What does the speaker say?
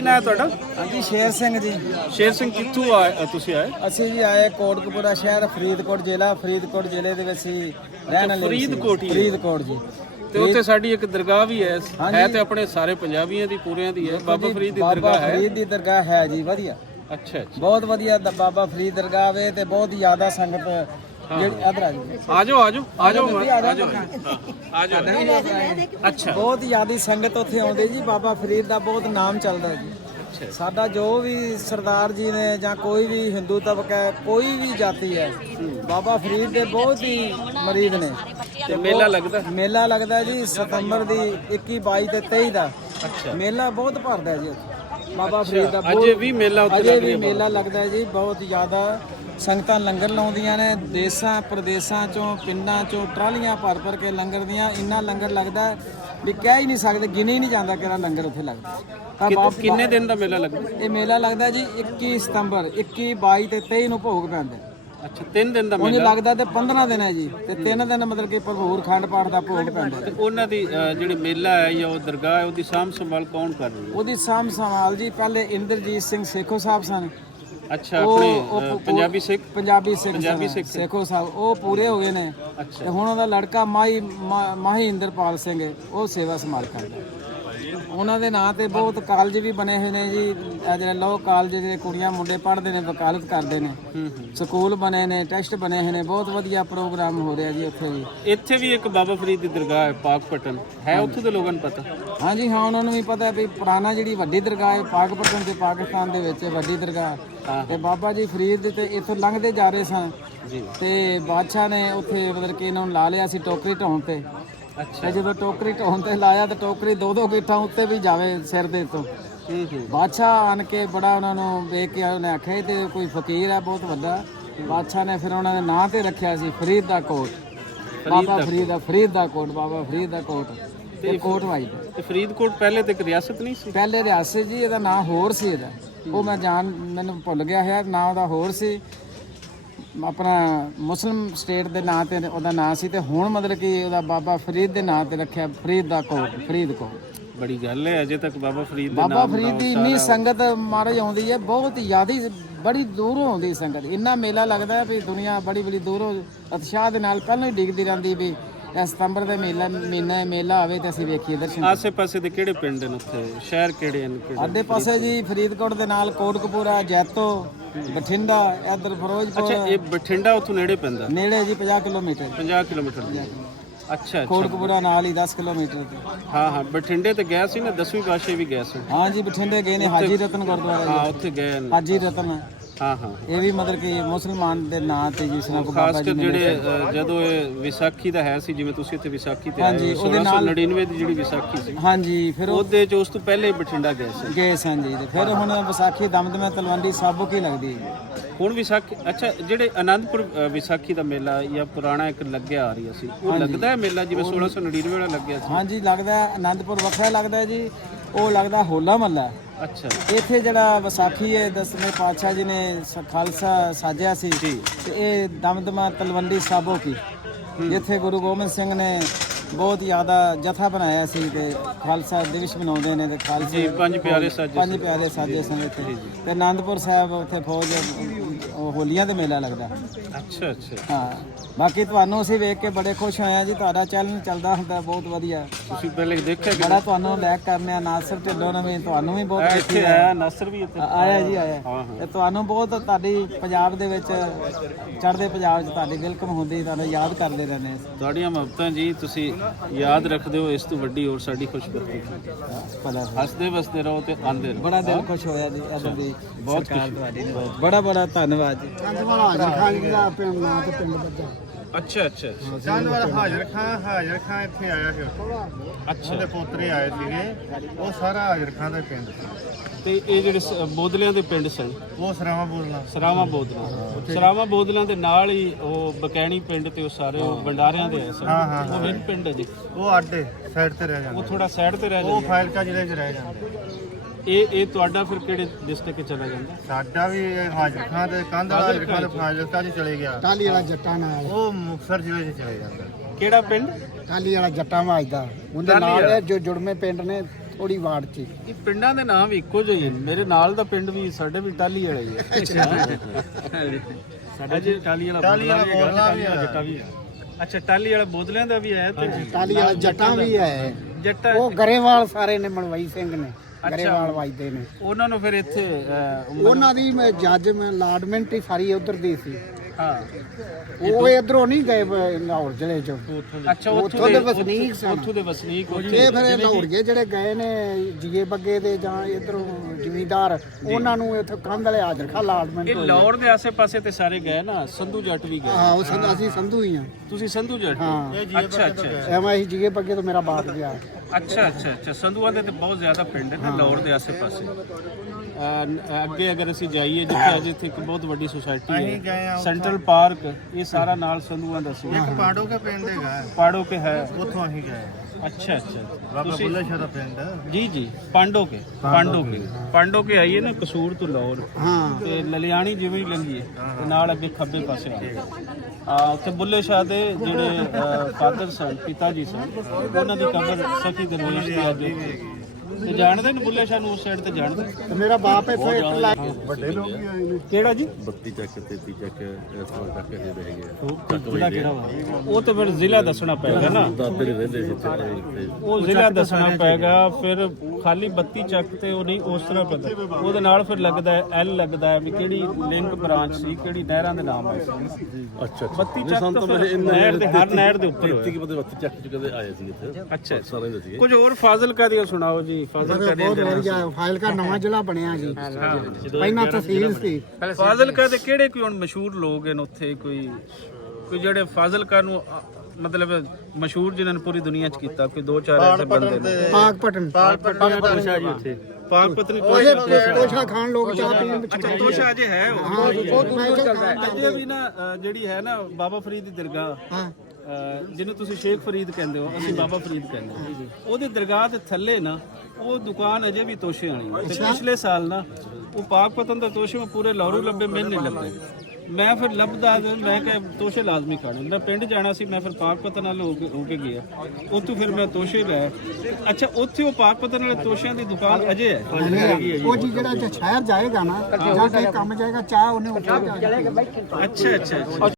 ਨਾ ਤੁਹਾਡਾ? ਹਾਂਜੀ ਸ਼ੇਰ ਸਿੰਘ ਜੀ। ਸ਼ੇਰ ਸਿੰਘ ਕਿੱਥੋਂ ਆਏ ਤੁਸੀਂ? ਆਏ ਅਸੀਂ ਜੀ ਆਏ ਕੋਟਕਪੂਰਾ ਸ਼ਹਿਰ, ਫਰੀਦਕੋਟ ਜ਼ਿਲ੍ਹਾ। ਫਰੀਦਕੋਟ ਜ਼ਿਲ੍ਹੇ ਦੇ ਵਿੱਚ ਹੀ ਰਹਿਣ ਵਾਲੇ ਫਰੀਦਕੋਟ ਹੀ? ਫਰੀਦਕੋਟ ਜੀ। ਤੇ ਉੱਥੇ ਸਾਡੀ ਇੱਕ ਦਰਗਾਹ ਵੀ ਹੈ ਤੇ ਆਪਣੇ ਸਾਰੇ ਪੰਜਾਬੀਆਂ ਦੀ ਪੂਰਿਆਂ ਦੀ ਹੈ। ਬਾਬਾ ਫਰੀਦ ਦੀ ਦਰਗਾਹ ਹੈ? ਬਾਬਾ ਫਰੀਦ ਦੀ ਦਰਗਾਹ ਹੈ ਜੀ, ਵਧੀਆ। ਅੱਛਾ ਬਹੁਤ ਵਧੀਆ ਬਾਬਾ ਫਰੀਦ ਦਰਗਾਹ ਵੇ ਤੇ ਬਹੁਤ ਜ਼ਿਆਦਾ ਸੰਗਤ ਜਿਹੜੀ ਇਧਰ ਆ ਜੀ। ਆ ਜਾਓ ਆ ਜਾਓ ਆ ਜਾਓ ਆ ਜਾਓ। ਅੱਛਾ, ਬਹੁਤ ਜ਼ਿਆਦਾ ਸੰਗਤ ਉੱਥੇ ਆਉਂਦੀ ਜੀ। ਬਾਬਾ ਫਰੀਦ ਦਾ ਬਹੁਤ ਨਾਮ ਚੱਲਦਾ ਜੀ। ਸਾਡਾ ਜੋ ਵੀ ਸਰਦਾਰ ਜੀ ਨੇ ਜਾਂ ਕੋਈ ਵੀ ਹਿੰਦੂ ਤਬਕਾ ਹੈ, ਕੋਈ ਵੀ ਜਾਤੀ ਹੈ, ਬਾਬਾ ਫਰੀਦ ਦੇ ਬਹੁਤ ਹੀ ਮਰੀਦ ਨੇ। ਤੇ ਮੇਲਾ ਲੱਗਦਾ ਜੀ ਸਤੰਬਰ ਦੀ 21, 22 ਤੇ 23 ਦਾ। ਅੱਛਾ, ਮੇਲਾ ਬਹੁਤ ਭਰਦਾ ਜੀ ਉੱਥੇ ਬਾਬਾ ਫਰੀਦ ਦਾ। ਅਜੇ ਵੀ ਮੇਲਾ ਉੱਥੇ ਮੇਲਾ ਲੱਗਦਾ ਜੀ, ਬਹੁਤ ਜ਼ਿਆਦਾ ਸੰਗਤਾਂ ਲੰਗਰ ਲਾਉਂਦੀਆਂ ਨੇ। ਦੇਸਾਂ ਪ੍ਰਦੇਸਾਂ ਚੋਂ, ਪਿੰਡਾਂ ਚੋਂ ਟਰਾਲੀਆਂ ਭਰ ਭਰ ਕੇ ਲੰਗਰ ਦੀਆਂ। ਇੰਨਾ ਲੰਗਰ ਲੱਗਦਾ ਵੀ ਕਹਿ ਹੀ ਨਹੀਂ ਸਕਦੇ, ਗਿਣੇ ਹੀ ਨਹੀਂ ਜਾਂਦਾ ਕਿਹੜਾ ਲੰਗਰ ਉੱਥੇ ਲੱਗਦਾ। ਕਿੰਨੇ ਦਿਨ ਦਾ ਮੇਲਾ ਲੱਗਦਾ? ਇਹ ਮੇਲਾ ਲੱਗਦਾ ਜੀ 21 ਸਤੰਬਰ, 21, 22 ਤੇ 23 ਨੂੰ ਭੋਗ ਪੈਂਦਾ। ਅੱਛਾ, 3 ਦਿਨ ਦਾ ਉਹਨੇ ਮੇਲਾ ਲੱਗਦਾ ਤੇ 15 ਦਿਨ ਹੈ ਜੀ। ਤੇ 3 ਦਿਨ ਮਤਲਬ ਕਿ ਭਰਪੂਰ ਖੰਡ ਪਾਠ ਦਾ ਭੋਗ ਪੈਂਦਾ। ਤੇ ਉਹਨਾਂ ਦੀ ਜਿਹੜੀ ਮੇਲਾ ਹੈ ਜਾਂ ਉਹ ਦਰਗਾਹ ਹੈ, ਉਹਦੀ ਸਾਂਭ ਸੰਭਾਲ ਕੌਣ ਕਰ ਰਿਹਾ? ਉਹਦੀ ਸਾਂਭ ਸੰਭਾਲ ਜੀ ਪਹਿਲੇ ਇੰਦਰਜੀਤ ਸਿੰਘ ਸੇਖੋ ਸਾਹਿਬ ਸਨ। ਅੱਛਾ, ਆਪਣੇ ਪੰਜਾਬੀ ਸਿੱਖ ਸੇਖੋ ਸਾਹਿਬ ਉਹ ਪੂਰੇ ਹੋ ਗਏ ਨੇ। ਤੇ ਹੁਣ ਉਹਦਾ ਲੜਕਾ ਮਾਹੀ ਇੰਦਰਪਾਲ ਸਿੰਘ ਉਹ ਸੇਵਾ ਸੰਭਾਲ ਕਰਦਾ। ਉਹਨਾਂ ਦੇ ਨਾਂ ਤੇ ਬਹੁਤ ਕਾਲਜ ਵੀ ਬਣੇ ਹੋਏ ਨੇ ਜੀ। ਇਹ ਜਿਹੜੇ ਲੋ ਕਾਲਜ ਦੇ ਕੁੜੀਆਂ ਮੁੰਡੇ ਪੜ੍ਹਦੇ ਨੇ, ਵਕਾਲਤ ਕਰਦੇ ਨੇ। ਸਕੂਲ ਬਣੇ ਨੇ, ਟੈਸਟ ਬਣੇ ਹੋਏ ਨੇ। ਬਹੁਤ ਵਧੀਆ ਪ੍ਰੋਗਰਾਮ ਹੋ ਰਿਹਾ ਜੀ ਉੱਥੇ ਵੀ। ਇੱਥੇ ਵੀ ਇੱਕ ਬਾਬਾ ਫਰੀਦ ਦੀ ਦਰਗਾਹ ਹੈ, ਪਾਕਪਟਨ ਹੈ। ਉੱਥੋਂ ਦੇ ਲੋਕਾਂ ਨੂੰ ਪਤਾ? ਹਾਂਜੀ ਹਾਂ, ਉਹਨਾਂ ਨੂੰ ਵੀ ਪਤਾ ਵੀ ਪੁਰਾਣਾ ਜਿਹੜੀ ਵੱਡੀ ਦਰਗਾਹ ਹੈ ਪਾਕਪਟਨ ਤੇ ਪਾਕਿਸਤਾਨ ਦੇ ਵਿੱਚ ਵੱਡੀ ਦਰਗਾਹ। ਤੇ ਬਾਬਾ ਜੀ ਫਰੀਦ ਤੇ ਇੱਥੋਂ ਲੰਘਦੇ ਜਾ ਰਹੇ ਸਨ ਜੀ। ਤੇ ਬਾਦਸ਼ਾਹ ਨੇ ਉੱਥੇ ਮਤਲਬ ਕਿ ਇਹਨਾਂ ਨੂੰ ਲਾ ਲਿਆ ਸੀ ਟੋਕਰੀ ਢਾਉਣ ਤੇ। ਅੱਛਾ, ਜਦੋਂ ਟੋਕਰੀ ਢਾਉਣ ਤੇ ਲਾਇਆ ਤੇ ਟੋਕਰੀ 2-2 ਗਿੱਠਾਂ ਉੱਤੇ ਵੀ ਜਾਵੇ ਸਿਰ ਦੇ ਤੋਂ। ਬਾਦਸ਼ਾਹ ਆਣ ਕੇ ਬੜਾ ਉਹਨਾਂ ਨੂੰ ਵੇਖ ਕੇ ਉਹਨੇ ਆਖਿਆ ਇਹ ਤੇ ਕੋਈ ਫਕੀਰ ਹੈ ਬਹੁਤ ਵੱਡਾ। ਬਾਦਸ਼ਾਹ ਨੇ ਫਿਰ ਉਹਨਾਂ ਦੇ ਨਾਂ ਤੇ ਰੱਖਿਆ ਸੀ ਫਰੀਦ ਦਾ ਕੋਟ। ਬਾਬਾ ਫਰੀਦ ਦਾ ਕੋਟ, ਬਾਬਾ ਫਰੀਦ ਦਾ ਕੋਟ ਤੇ ਕੋਟ ਵਾਈ ਦਾ। ਤੇ ਫਰੀਦਕੋਟ ਪਹਿਲੇ ਤੇ ਇੱਕ ਰਿਆਸਤ ਨਹੀਂ ਸੀ? ਪਹਿਲੇ ਰਿਆਸਤ ਜੀ, ਇਹਦਾ ਨਾਂ ਹੋਰ ਸੀ। ਇਹਦਾ ਉਹ ਮੈਨੂੰ ਭੁੱਲ ਗਿਆ ਹੈ ਨਾਂ ਉਹਦਾ ਹੋਰ ਸੀ। ਆਪਣਾ ਮੁਸਲਿਮ ਸਟੇਟ ਦੇ ਨਾਂ ਤੇ ਉਹਦਾ ਨਾਂ ਸੀ। ਤੇ ਹੁਣ ਮਤਲਬ ਕਿ ਉਹਦਾ ਬਾਬਾ ਫਰੀਦ ਦੇ ਨਾਂ ਤੇ ਰੱਖਿਆ ਫਰੀਦ ਦਾ ਕੋਟ, ਫਰੀਦਕੋਟ। ਬੜੀ ਗੱਲ ਹੈ, ਅਜੇ ਤੱਕ ਬਾਬਾ ਫਰੀਦ ਦੀ ਇੰਨੀ ਸੰਗਤ ਮਹਾਰਾਜ ਆਉਂਦੀ ਹੈ, ਬਹੁਤ ਜ਼ਿਆਦਾ, ਬੜੀ ਦੂਰੋਂ ਆਉਂਦੀ ਸੰਗਤ। ਇੰਨਾ ਮੇਲਾ ਲੱਗਦਾ ਵੀ ਦੁਨੀਆ ਬੜੀ ਦੂਰੋਂ ਉਤਸ਼ਾਹ ਦੇ ਨਾਲ ਪਹਿਲਾਂ ਹੀ ਡਿੱਗਦੀ ਰਹਿੰਦੀ ਵੀ ਸਤੰਬਰ ਦੇ ਮੇਲਾ ਆਵੇ ਤੇ ਅਸੀਂ ਵੇਖੀਏ ਦਰਸ਼ਨ। ਆਸੇ ਪਾਸੇ ਦੇ ਕਿਹੜੇ ਪਿੰਡ ਨੇ ਉੱਥੇ, ਸ਼ਹਿਰ ਕਿਹੜੇ ਹਨ? ਸਾਡੇ ਪਾਸੇ ਜੀ ਫਰੀਦਕੋਟ ਦੇ ਨਾਲ ਕੋਟਕਪੂਰਾ, ਜੈਤੋ, ਬਠਿੰਡਾ, ਇਧਰ ਫਿਰੋਜ਼ਪੁਰ। ਅੱਛਾ, ਇਹ ਬਠਿੰਡਾ ਉੱਥੋਂ ਨੇੜੇ ਪੈਂਦਾ? ਨੇੜੇ ਜੀ 50 ਕਿਲੋਮੀਟਰ। 50 ਕਿਲੋਮੀਟਰ। ਅੱਛਾ, ਕੋਟਕਪੂਰਾ ਨਾਲ ਹੀ 10 ਕਿਲੋਮੀਟਰ ਤੇ। ਹਾਂ, ਬਠਿੰਡੇ ਤੇ ਗਿਆ ਸੀ ਨਾ, 10ਵੀਂ ਪਾਤਸ਼ਾਹੀ ਵੀ ਗਿਆ ਸੀ। ਹਾਂ ਜੀ, ਬਠਿੰਡੇ ਗਏ ਨੇ, ਹਾਜੀ ਰਤਨ ਗੁਰਦੁਆਰਾ। ਹਾਂ, ਉੱਥੇ ਗਏ ਨੇ ਹਾਜੀ ਰਤਨ। ਹਾਂ, ਇਹ ਵੀ ਮਤਲਬ ਕਿ ਮੁਸਲਮਾਨ ਦੇ ਨਾਂ ਤੇ ਜਿਸ ਨਾਲ ਖਾਸ ਕਰ ਜਿਹੜੇ ਜਦੋਂ ਇਹ ਵਿਸਾਖੀ ਦਾ ਹੈ ਸੀ, ਜਿਵੇਂ ਤੁਸੀਂ ਇੱਥੇ ਵਿਸਾਖੀ ਤੇ ਆਏ, 1699 ਦੀ ਜਿਹੜੀ ਵਿਸਾਖੀ ਸੀ। ਹਾਂਜੀ, ਫਿਰ ਉਹਦੇ ਚ ਉਸ ਤੋਂ ਪਹਿਲੇ ਬਠਿੰਡਾ ਗਏ ਸਨ ਜੀ। ਤੇ ਫਿਰ ਹੁਣ ਵਿਸਾਖੀ ਦਮਦਮਾ ਤਲਵੰਡੀ ਸਾਬੋ ਕੀ ਲੱਗਦੀ ਹੈ ਹੁਣ ਵਿਸਾਖੀ। ਅੱਛਾ, ਜਿਹੜੇ ਆਨੰਦਪੁਰ ਵਿਸਾਖੀ ਦਾ ਮੇਲਾ ਜਾਂ ਪੁਰਾਣਾ ਇੱਕ ਲੱਗਿਆ ਆ ਰਿਹਾ ਸੀ, ਉਹ ਲੱਗਦਾ ਹੈ ਮੇਲਾ ਜਿਵੇਂ 1699 ਵਾਲਾ ਲੱਗਿਆ ਸੀ? ਹਾਂਜੀ, ਲੱਗਦਾ। ਆਨੰਦਪੁਰ ਵੱਖਰਾ ਲੱਗਦਾ ਜੀ, ਉਹ ਲੱਗਦਾ ਹੋਲਾ ਮਹੱਲਾ। ਅੱਛਾ, ਇੱਥੇ ਜਿਹੜਾ ਵਿਸਾਖੀ ਹੈ 10ਵੇਂ ਪਾਤਸ਼ਾਹ ਜੀ ਨੇ ਖਾਲਸਾ ਸਾਜਿਆ ਸੀ ਤੇ ਇਹ ਦਮਦਮਾ ਤਲਵੰਡੀ ਸਾਬੋ ਕੀ, ਜਿੱਥੇ ਗੁਰੂ ਗੋਬਿੰਦ ਸਿੰਘ ਨੇ ਬਹੁਤ ਜ਼ਿਆਦਾ ਜਥਾ ਬਣਾਇਆ ਸੀ ਤੇ ਖਾਲਸਾ ਦਿਵਸ ਮਨਾਉਂਦੇ ਨੇ। ਤੇ ਖਾਲਸੇ ਪੰਜ ਪਿਆਰੇ ਸਾਜੇ ਸਨ ਇੱਥੇ। ਤੇ ਆਨੰਦਪੁਰ ਸਾਹਿਬ ਉੱਥੇ ਫੌਜ ਹੋਲੀਆਂ ਦੇ ਮੇਲਾ ਲੱਗਦਾ। ਅੱਛਾ। ਹਾਂ, ਬਾਕੀ ਤੁਹਾਨੂੰ ਅਸੀਂ ਵੇਖ ਕੇ ਬੜੇ ਖੁਸ਼ ਹੋਏ ਆ ਜੀ। ਤੁਹਾਡਾ ਚੈਨਲ ਚੱਲਦਾ ਹੁੰਦਾ ਬਹੁਤ ਵਧੀਆ। ਤੁਸੀਂ ਪਹਿਲੇ ਦੇਖਿਆ ਬੜਾ ਤੁਹਾਨੂੰ ਲਾਇਕ ਕਰਨੇ ਆ। ਨਾਸਰ ਢਿੱਲੋਂ ਨੂੰ ਵੀ, ਤੁਹਾਨੂੰ ਵੀ ਬਹੁਤ ਇੱਥੇ ਆਇਆ। ਨਾਸਰ ਵੀ ਇੱਥੇ ਆਇਆ ਜੀ, ਆਇਆ। ਤੇ ਤੁਹਾਨੂੰ ਬਹੁਤ, ਤੁਹਾਡੀ ਪੰਜਾਬ ਦੇ ਵਿੱਚ ਚੜ੍ਹਦੇ ਪੰਜਾਬ 'ਚ ਤੁਹਾਡੀ ਵੈਲਕਮ ਹੁੰਦੀ, ਤੁਹਾਨੂੰ ਯਾਦ ਕਰਦੇ ਰਹਿੰਦੇ। ਤੁਹਾਡੀਆਂ ਮੁਹੱਬਤਾਂ ਜੀ, ਤੁਸੀਂ ਯਾਦ ਰੱਖਦੇ ਹੋ, ਇਸ ਤੋਂ ਵੱਡੀ ਹੋਰ ਸਾਡੀ ਖੁਸ਼ਬਖਤੀ। ਹੱਸਦੇ ਵਸਦੇ ਰਹੋ ਤੇ ਆਂਦੇ ਰਹੋ। ਬੜਾ ਦਿਲ ਖੁਸ਼ ਹੋਇਆ ਜੀ ਅੱਜ ਦੀ ਸਰਕਾਰ ਤੁਹਾਡੀ ਨੇ। ਬੜਾ ਧੰਨਵਾਦ ਜੀ। ਅੱਛਾ। ਚੰਦ ਵਾਲਾ ਹਾਜ਼ਰ ਖਾਂ ਇੱਥੇ ਆਇਆ ਸੀ। ਅੱਛਾ, ਉਹਦੇ ਪੋਤਰੇ ਆਏ ਸੀਗੇ, ਉਹ ਸਾਰਾ ਹਾਜ਼ਰ ਖਾਂ ਦਾ ਪਿੰਡ। ਤੇ ਇਹ ਜਿਹੜੇ ਬੋਦਲਿਆਂ ਦੇ ਪਿੰਡ ਸਨ, ਉਹ ਸਰਾਵਾਂ ਬੋਦਲਾਂ ਦੇ ਨਾਲ ਹੀ ਉਹ ਬਕੈਣੀ ਪਿੰਡ ਤੇ ਉਹ ਸਾਰੇ ਬੰਡਾਰਿਆਂ ਦੇ ਆਏ ਸਨ। ਉਹ ਵੀ ਪਿੰਡ ਹੈ ਜੀ, ਉਹ ਆਡੇ ਸਾਈਡ ਤੇ ਰਹਿ ਜਾਂਦੇ। ਉਹ ਥੋੜਾ ਸਾਈਡ ਤੇ ਰਹਿ ਉਹ ਜਾਂਦੇ। ਫਾਜ਼ਿਲਕਾ ਜ਼ਿਲ੍ਹੇ 'ਚ ਰਹਿ ਜਾਂਦੇ। ਇਹ ਤੁਹਾਡਾ ਫਿਰ ਕਿਹੜੇ ਡਿਸਟ੍ਰਿਕਟ 'ਚ ਚਲਾ ਜਾਂਦਾ? ਸਾਡਾ ਵੀ ਹਾਜ਼ਰ ਖਾਂ ਤੇ ਕੰਧ ਵਾਲਾ ਹਾਜ਼ਰ ਖਾਂ ਤੇ ਫਾਜ਼ਿਲਕਾ 'ਚ ਚਲੇ ਗਿਆ। ਟਾਲੀ ਵਾਲਾ ਜੱਟਾਂ ਨਾਲ, ਉਹ ਮੁਕਤਸਰ ਜ਼ਿਲ੍ਹੇ 'ਚ ਚਲੇ ਜਾਂਦਾ। ਕਿਹੜਾ ਪਿੰਡ? ਟਾਲੀ ਵਾਲਾ ਜੱਟਾਂ ਵੱਜਦਾ। ਉਹਦੇ ਨਾਲ ਜੋ ਜੁੜਵੇਂ ਪਿੰਡ ਨੇ ਥੋੜੀ ਵਾਰਡ 'ਚ। ਇਹ ਪਿੰਡਾਂ ਦੇ ਨਾਮ ਇੱਕੋ ਜਿਹੇ ਹੀ ਨੇ। ਮੇਰੇ ਨਾਲ ਦਾ ਪਿੰਡ ਵੀ ਸਾਡੇ ਵੀ ਟਾਲੀ ਵਾਲਾ ਹੀ ਹੈ। ਸਾਡੇ ਟਾਲੀ ਵਾਲਾ ਬੋਲਣਾ ਵੀ ਹੈ। ਅੱਛਾ, ਟਾਲੀ ਵਾਲਾ ਬੋਦਲਿਆਂ ਦਾ ਵੀ ਹੈ ਤੇ ਟਾਲੀ ਵਾਲਾ ਜੱਟਾਂ ਵੀ ਹੈ, ਜੱਟਾ ਉਹ ਗਰੇਵਾਲ ਸਾਰੇ ਨੇ ਮਲਵਈ ਸਿੰਘ ਨੇ, ਗਰੇਵਾਲ ਵੱਜਦੇ ਨੇ ਉਹਨਾਂ ਨੂੰ ਫਿਰ ਇੱਥੇ ਉਹਨਾਂ ਦੀ ਮੈਂ ਜੱਜ ਮੈਂ ਲਾਡਮੈਂਟ ਹੀ ਸਾਰੀ ਉਧਰ ਦੀ ਸੀ। ਹਾਂ, ਉਹ ਇਧਰੋਂ ਨਹੀਂ ਗਏ ਲਾਹੌਰ ਜ਼ਿਲ੍ਹੇ ਚੋਂ। ਅੱਛਾ, ਉੱਥੋਂ ਦੇ ਵਸਨੀਕ ਸਨ। ਉੱਥੋਂ ਦੇ ਵਸਨੀਕ ਇਹ ਫਿਰ ਲਾਹੌਰੀਏ ਜਿਹੜੇ ਗਏ ਨੇ ਜੀਏ ਬੱਗੇ ਦੇ ਜਾਂ ਇਧਰੋਂ ਜ਼ਿਮੀਂਦਾਰ, ਉਹਨਾਂ ਨੂੰ ਇੱਥੇ ਕੰਧ ਵਾਲੇ ਹਾਜ਼ਰ ਖਾ ਲਾਡਮੈਂਟ ਇਹ ਲਾਹੌਰ ਦੇ ਆਸੇ-ਪਾਸੇ ਤੇ ਸਾਰੇ ਗਏ ਨਾ। ਸੰਧੂ ਜੱਟ ਵੀ ਗਏ। ਹਾਂ, ਉਹ ਅਸੀਂ ਸੰਧੂ ਹੀ ਆ। ਤੁਸੀਂ ਸੰਧੂ ਜੱਟ? ਹਾਂ, ਅੱਛਾ ਅੱਛਾ ਐਵੇਂ ਅਸੀਂ ਜੀਏ ਬੱਗੇ ਤੋਂ ਮੇਰਾ ਬਾਪ ਗਿਆ। ਅੱਛਾ ਅੱਛਾ ਅੱਛਾ, ਸੰਧੂਆਂ ਦੇ ਤੇ ਬਹੁਤ ਜ਼ਿਆਦਾ ਪਿੰਡ ਹੈ ਨਾ ਲਾਹੌਰ ਦੇ ਆਸੇ-ਪਾਸੇ। ਅੱਗੇ ਅਗਰ ਅਸੀਂ ਜਾਈਏ ਜਿੱਥੇ ਅੱਜ ਇੱਥੇ ਇੱਕ ਬਹੁਤ ਵੱਡੀ ਸੁਸਾਇਟੀ ਹੈ ਸੈਂਟਰਲ ਪਾਰਕ, ਇਹ ਸਾਰਾ ਨਾਲ ਸੰਧੂਆਂ ਦਾ ਸੀ। ਇੱਕ ਪਾੜੋ ਕੇ ਪਿੰਡ ਹੈਗਾ, ਪਾੜੋ ਕੇ ਹੈ, ਉੱਥੋਂ ਅਸੀਂ ਗਏ। ਅੱਛਾ ਅੱਛਾ, ਬਾਬਾ ਬੁੱਲੇ ਸ਼ਾਹ ਦਾ ਪਿੰਡ। ਜੀ ਜੀ, ਪਾਂਡੋ ਕੇ ਆਈਏ ਨਾ ਕਸੂਰ ਤੋਂ ਲਾਹੌਰ, ਹਾਂ, ਤੇ ਲਲਿਆਣੀ ਜਿਵੇਂ ਹੀ ਲੰਘੀਏ ਤੇ ਨਾਲ ਅੱਗੇ ਖੱਬੇ ਪਾਸੇ ਆ ਉੱਥੇ ਬੁੱਲੇ ਸ਼ਾਹ ਦੇ ਜਿਹੜੇ ਫਾਦਰ ਸਨ, ਪਿਤਾ ਜੀ ਸਨ, ਉਹਨਾਂ ਦੀ ਕਬਰ ਸਖੀ ਦਰਵੇਸ਼ ਦੀ ਅੱਜ ਤੇ ਜਾਣਦੇ ਨੇ ਬੁੱਲੇ ਸ਼ਾਹ ਨੂੰ ਉਸ ਸਾਈਡ ਤੇ ਜਾਣਦੇ। ਤੇ ਮੇਰਾ ਬਾਪ ਇੱਥੇ ਵੱਡੇ ਲੋਕ ਵੀ ਆਏ ਨੇ। ਕਿਹੜਾ ਜੀ? 32 ਚੱਕ 33 ਚੱਕ ਇਸ ਤਰ੍ਹਾਂ ਤੱਕ ਜਿਹੜੇ ਹੈਗੇ ਜ਼ਿਲ੍ਹਾ ਕਿਹੜਾ ਵਾ? ਉਹ ਤੇ ਫਿਰ ਜ਼ਿਲ੍ਹਾ ਦੱਸਣਾ ਪਏਗਾ ਨਾ। ਦਾਦੇ ਨਹੀਂ ਰਹਿੰਦੇ ਸੀ ਇੱਥੇ। ਉਹ ਜ਼ਿਲ੍ਹਾ ਦੱਸਣਾ ਪਏਗਾ। ਫਿਰ ਖਾਲੀ 32 ਚੱਕ ਤੇ ਉਹ ਨਹੀਂ ਉਸ ਤਰ੍ਹਾਂ ਪਤਾ। ਉਹਦੇ ਨਾਲ ਫਿਰ ਲੱਗਦਾ ਹੈ ਐਲ ਲੱਗਦਾ ਹੈ ਵੀ ਕਿਹੜੀ ਲਿੰਕ ਬ੍ਰਾਂਚ ਸੀ, ਕਿਹੜੀ ਨਹਿਰਾਂ ਦੇ ਨਾਮ ਆਏ ਸੀ। ਅੱਛਾ 32 ਚੱਕ ਤਾਂ ਫਿਰ ਨਹਿਰ ਦੇ ਹਰ ਨਹਿਰ ਦੇ ਉੱਪਰ ਹੋਇਆ। 32 ਚੱਕ ਚ ਕਦੇ ਆਏ ਸੀ ਇੱਥੇ। ਅੱਛਾ, ਸਾਰੇ ਦੇ ਸੀਗੇ। ਕੁਝ ਹੋਰ ਫਾਜ਼ਿਲਕਾ ਦੀਆਂ ਸੁਣਾਓ ਜੀ। ਫਾਜ਼ਿਲਕਾ ਦੇ ਬਹੁਤ ਵਧੀਆ ਫਾਜ਼ਿਲਕਾ ਨਵਾਂ ਜ਼ਿਲ੍ਹਾ ਬਣਿਆ ਜੀ, ਪਹਿਲਾਂ ਤਹਿਸੀਲ ਸੀ। ਫਾਜ਼ਿਲਕਾ ਦੇ ਕਿਹੜੇ ਕੋਈ ਹੁਣ ਮਸ਼ਹੂਰ ਲੋਕ ਹਨ ਉੱਥੇ? ਕੋਈ ਜਿਹੜੇ ਫਾਜ਼ਿਲਕਾ ਨੂੰ ਮਤਲਬ ਮਸ਼ਹੂਰ ਜਿਨ੍ਹਾਂ ਨੇ ਪੂਰੀ ਦੁਨੀਆ 'ਚ ਕੀਤਾ? ਕੋਈ 2-4 ਐਸੇ ਬੰਦੇ ਨੇ। ਪਾਕਪਟਨ ਤੋਸ਼ਾ ਜੀ ਉੱਥੇ ਪਾਕਪਤਨੀ ਤੋਸ਼ਾ ਖਾਨ ਲੋਕ ਚਾਹ ਪੀਣ ਅੱਛਾ, ਤੋਸ਼ਾ ਅਜੇ ਹੈ ਉਹ। ਹਾਂ, ਬਹੁਤ ਦੂਰ ਚੱਲਦਾ ਹੈ। ਅਜੇ ਵੀ ਨਾ ਜਿਹੜੀ ਹੈ ਨਾ ਬਾਬਾ ਫਰੀਦ ਦੀ ਦਰਗਾਹ, ਹਾਂ, ਜਿਹਨੂੰ ਤੁਸੀਂ ਸ਼ੇਖ ਫਰੀਦ ਕਹਿੰਦੇ ਹੋ, ਅਸੀਂ ਬਾਬਾ ਫਰੀਦ ਕਹਿੰਦੇ ਹਾਂ, ਉਹਦੀ ਦਰਗਾਹ ਦੇ ਥੱਲੇ ਨਾ ਉਹ ਦੁਕਾਨ ਅਜੇ ਵੀ ਤੋਸ਼ੇ ਵਾਲੀ ਹੈ। ਤੇ ਪਿਛਲੇ ਸਾਲ ਨਾ ਉਹ ਪਾਕਪਤਨ ਦਾ ਤੋਸ਼ੇ ਮੈਂ ਪੂਰੇ ਲਾਹੌਰੂ ਲੱਭੇ, ਮੈਨੂੰ ਨਹੀਂ ਲੱਭੇ। ਮੈਂ ਫਿਰ ਲੱਭਦਾ ਮੈਂ ਕਿਹਾ ਤੋਸ਼ੇ ਲਾਜ਼ਮੀ ਖਾਣੇ। ਮੈਂ ਪਿੰਡ ਜਾਣਾ ਸੀ, ਮੈਂ ਫਿਰ ਪਾਕਪਤਨ ਨਾਲ ਹੋ ਕੇ ਗਿਆ। ਉੱਥੋਂ ਫਿਰ ਮੈਂ ਤੋਸ਼ੇ ਲਿਆ। ਅੱਛਾ, ਉੱਥੇ ਉਹ ਪਾਕਪਤਨ ਵਾਲੇ ਤੋਸ਼ਿਆਂ ਦੀ ਦੁਕਾਨ ਅਜੇ ਹੈ। ਉਹ ਜੀ ਜਿਹੜਾ ਸ਼ਹਿਰ ਜਾਏਗਾ ਨਾ, ਜਾਂ ਕੋਈ ਕੰਮ ਜਾਏਗਾ, ਚਾਹ ਉਹਨੇ ਉੱਥੇ ਅੱਛਾ ਅੱਛਾ ਅੱਛਾ।